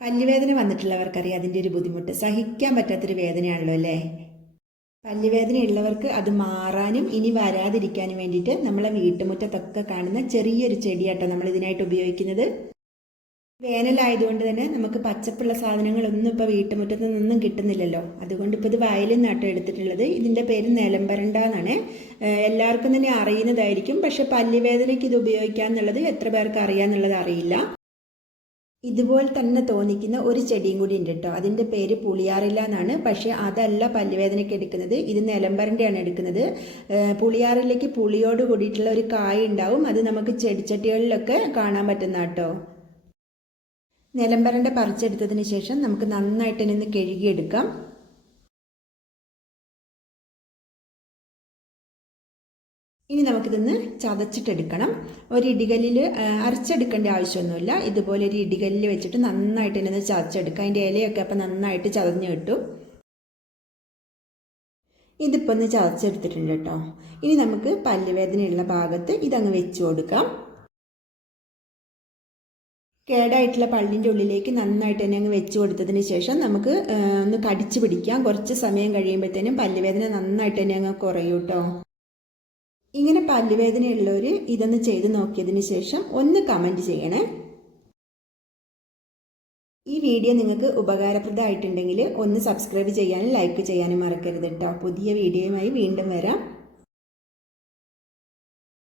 പല്ലുവേദന വന്നിട്ടുള്ളവർക്കറിയാം അതിന്റെ ഒരു ബുദ്ധിമുട്ട്. സഹിക്കാൻ പറ്റാത്തൊരു വേദനയാണല്ലോ അല്ലേ? പല്ലുവേദന ഉള്ളവർക്ക് അത് മാറാനും ഇനി വരാതിരിക്കാനും വേണ്ടിയിട്ട് നമ്മളെ വീട്ടുമുറ്റത്തൊക്കെ കാണുന്ന ചെറിയൊരു ചെടിയാട്ടോ നമ്മൾ ഇതിനായിട്ട് ഉപയോഗിക്കുന്നത്. വേനലായതുകൊണ്ട് തന്നെ നമുക്ക് പച്ചപ്പുള്ള സാധനങ്ങളൊന്നും ഇപ്പോൾ വീട്ടുമുറ്റത്ത് നിന്നും കിട്ടുന്നില്ലല്ലോ. അതുകൊണ്ട് ഇപ്പോൾ ഇത് വയലിൽ നിന്നാട്ടോ എടുത്തിട്ടുള്ളത്. ഇതിന്റെ പേര് നിലമ്പരണ്ട എന്നാണ്. എല്ലാവർക്കും തന്നെ അറിയുന്നതായിരിക്കും. പക്ഷെ പല്ലുവേദനയ്ക്ക് ഇത് ഉപയോഗിക്കാന്നുള്ളത് എത്ര പേർക്ക് അറിയാന്നുള്ളത് അറിയില്ല. ഇതുപോലെ തന്നെ തോന്നിക്കുന്ന ഒരു ചെടിയും കൂടി ഉണ്ട് കേട്ടോ. അതിന്റെ പേര് പുളിയാറില്ല എന്നാണ്. പക്ഷേ അതല്ല പല്ലുവേദനയ്ക്ക് എടുക്കുന്നത്. ഇത് നിലമ്പരന്റെയാണ് എടുക്കുന്നത്. പുളിയാറിലേക്ക് പുളിയോട് കൂടിയിട്ടുള്ള ഒരു കായ ഉണ്ടാവും. അത് നമുക്ക് ചെടിച്ചട്ടികളിലൊക്കെ കാണാൻ പറ്റുന്ന കേട്ടോ. നിലമ്പറിന്റെ പറിച്ചെടുത്തതിന് ശേഷം നമുക്ക് നന്നായിട്ട് ഒന്ന് കഴുകിയെടുക്കാം. ഇനി നമുക്കിതൊന്ന് ചതച്ചിട്ടെടുക്കണം. ഒരു ഇടികല്ലിൽ അരച്ചെടുക്കേണ്ട ആവശ്യമൊന്നുമില്ല. ഇതുപോലെ ഒരു ഇടികല്ലിൽ വെച്ചിട്ട് നന്നായിട്ട് തന്നെ ഒന്ന് ചതച്ചെടുക്കാം അതിന്റെ ഇലയൊക്കെ അപ്പം നന്നായിട്ട് ചതഞ്ഞ് കിട്ടും. ഇതിപ്പോൾ ഒന്ന് ചതച്ചെടുത്തിട്ടുണ്ട് കേട്ടോ. ഇനി നമുക്ക് പല്ലുവേദനയുള്ള ഭാഗത്ത് ഇതങ്ങ് വെച്ച് കൊടുക്കാം. കേടായിട്ടുള്ള പള്ളിന്റെ ഉള്ളിലേക്ക് നന്നായിട്ട് തന്നെ അങ്ങ് വെച്ച് കൊടുത്തതിന് ശേഷം നമുക്ക് ഒന്ന് കടിച്ചു പിടിക്കാം. കുറച്ച് സമയം കഴിയുമ്പോഴത്തേനും പല്ലുവേദന നന്നായിട്ട് തന്നെ അങ്ങ് കുറയൂട്ടോ ഇങ്ങനെ പല്ലുവേദനയുള്ളവർ ഇതൊന്ന് ചെയ്ത് നോക്കിയതിന് ശേഷം ഒന്ന് കമന്റ് ചെയ്യണേ. ഈ വീഡിയോ നിങ്ങൾക്ക് ഉപകാരപ്രദമായിട്ടുണ്ടെങ്കിൽ ഒന്ന് സബ്സ്ക്രൈബ് ചെയ്യാനും ലൈക്ക് ചെയ്യാനും മറക്കരുത് കേട്ടോ പുതിയ വീഡിയോയുമായി വീണ്ടും വരാം.